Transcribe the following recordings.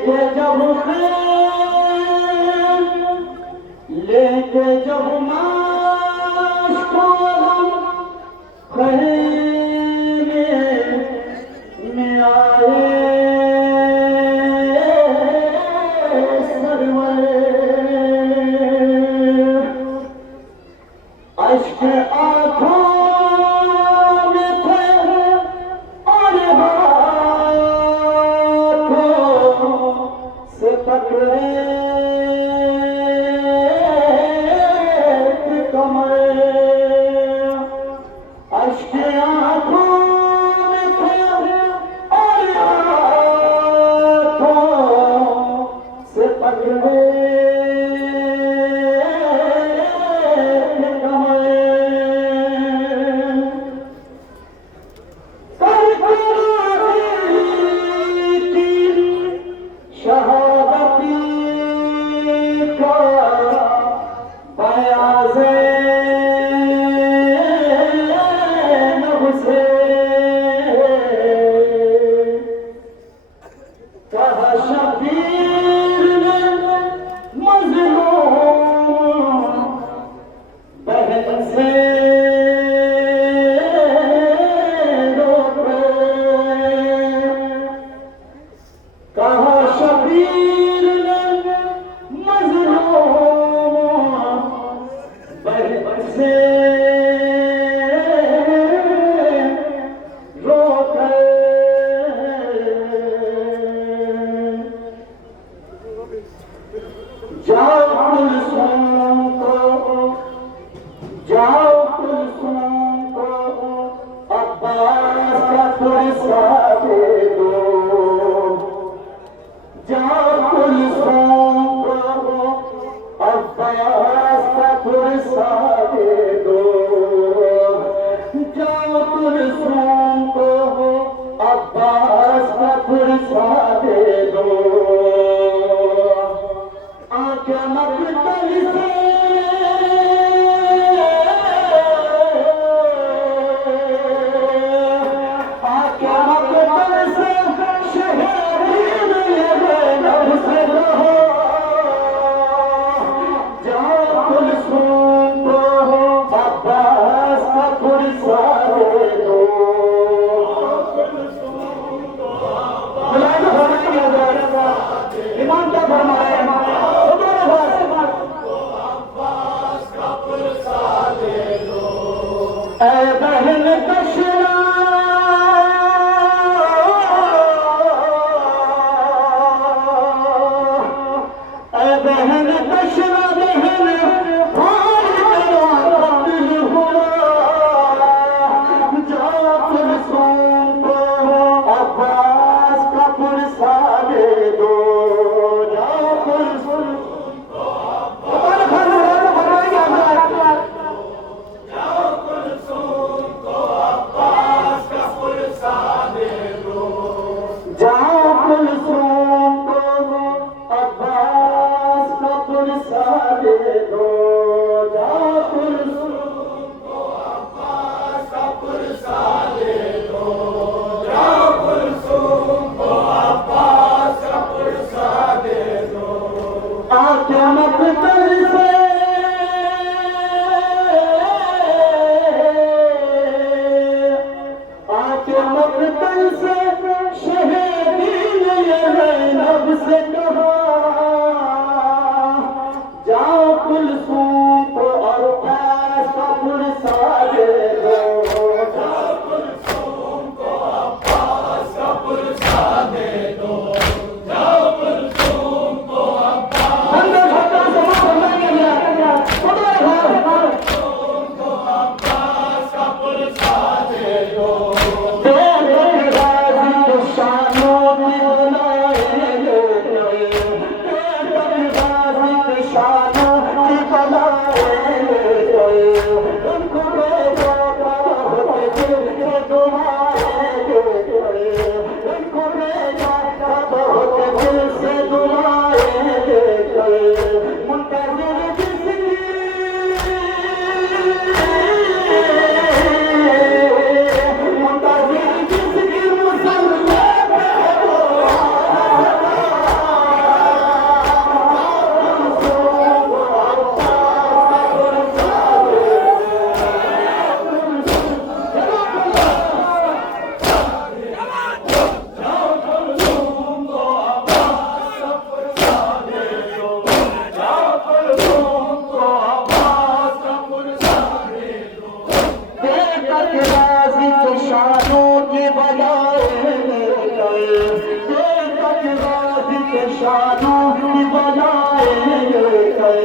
लेके जब लेके जब खैमे में आए सरवर अश्क आँखों में थे और हाथों से पकड़े कमर अश्क आँखों में थे और हाथों से पकड़े शानों की बनाएंगे कर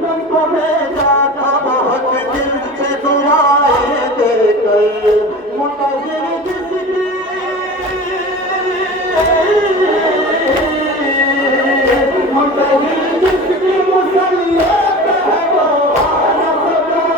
तुमको भेजा था बहुत दिल से दुआएं देकर मुंतज़िर जिसकी मुंतज़िर जिसकी मुसल्ले पे है वो आना सदा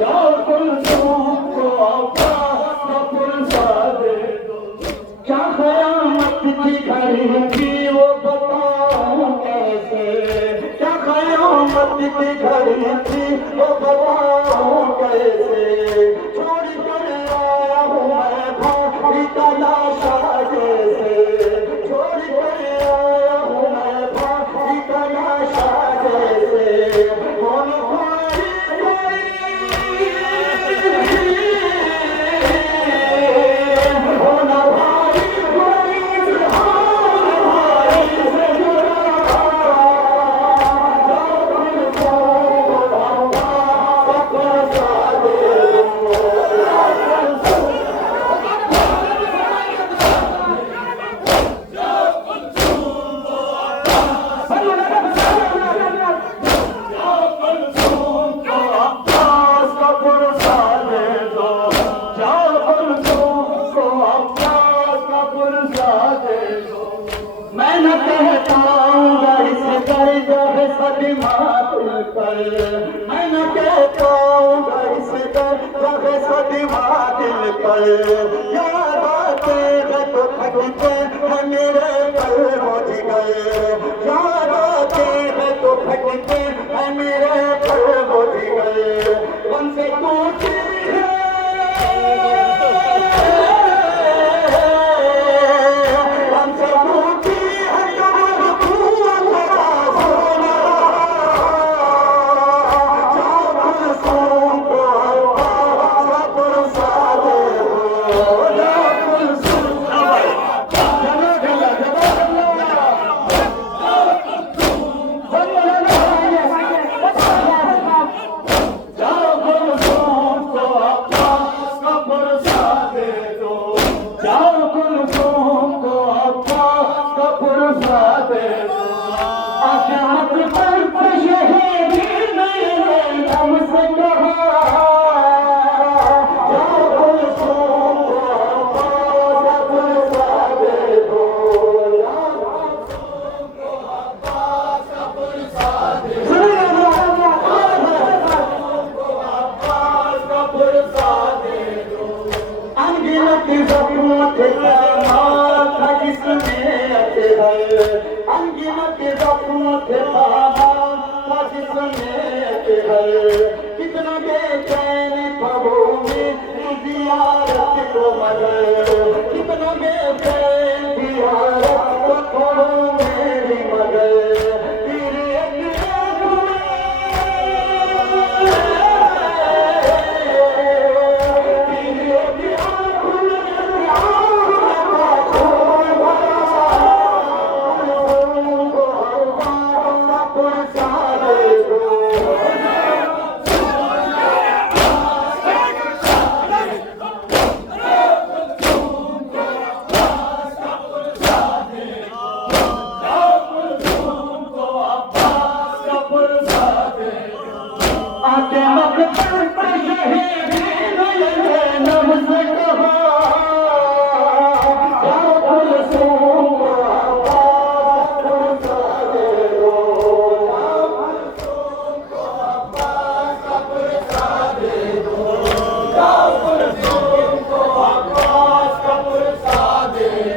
जाफर को अब्बास का पुरसा दे की घड़ी थी वो बताऊं कैसे छोड़ कर आया हूँ मैं भाई तलाशा जैसे छोड़ कर आया हूँ मैं भाई तलाशा जैसे कौन मैं न कहता हूँ इस दर्द सदमा दिल पर याद आते हैं तो थकते हैं मेरे पल मुझ गए याद आते हैं तो थकते हैं मेरे पल मुझ गए उनसे टूटी है हमसे टूटी है आके मकबूल पे शहीद ये नब से कहा जाओ कुलसूम को अब्बास पुरसा दे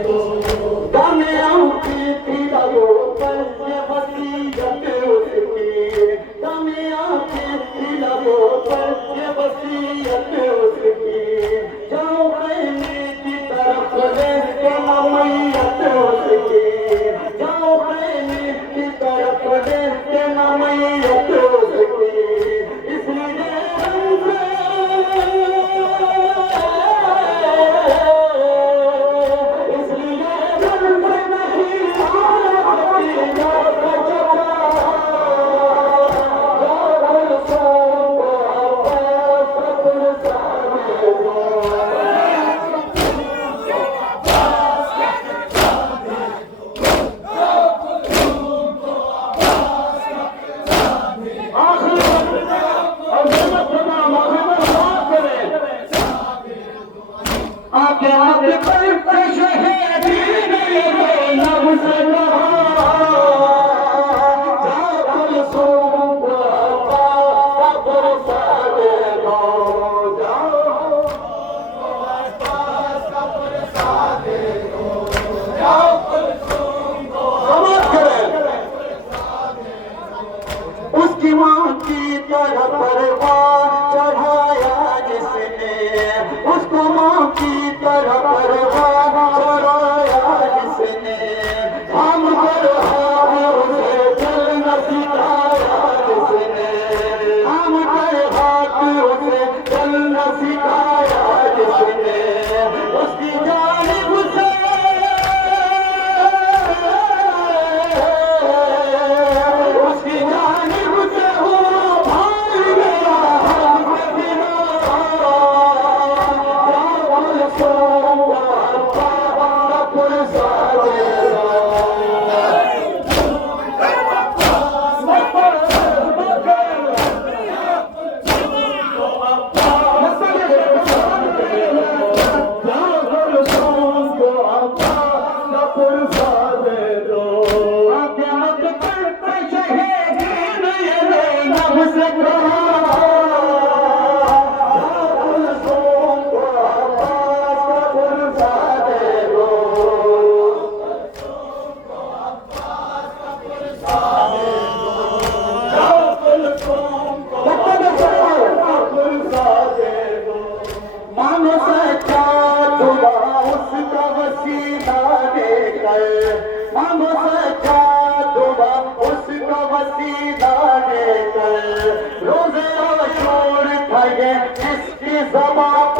दो उसकी माँ की तरह परवान चढ़ाया जिसने उसको माँ की तरह परवान चढ़ाया जिसने हम पर उसे चलना सिखाया जिसने हम पर हाथ उसे चलना सिखाया जिसने उसकी जानिब से उसकी जानिब से वो भाग गया हमसे बिना पुरसा दे मानो सच्चा दुआ उसका वसीला देकर मानो सच्चा दुआ उसका वसीला देकर रोज़े आशूर था ये इसकी ज़बान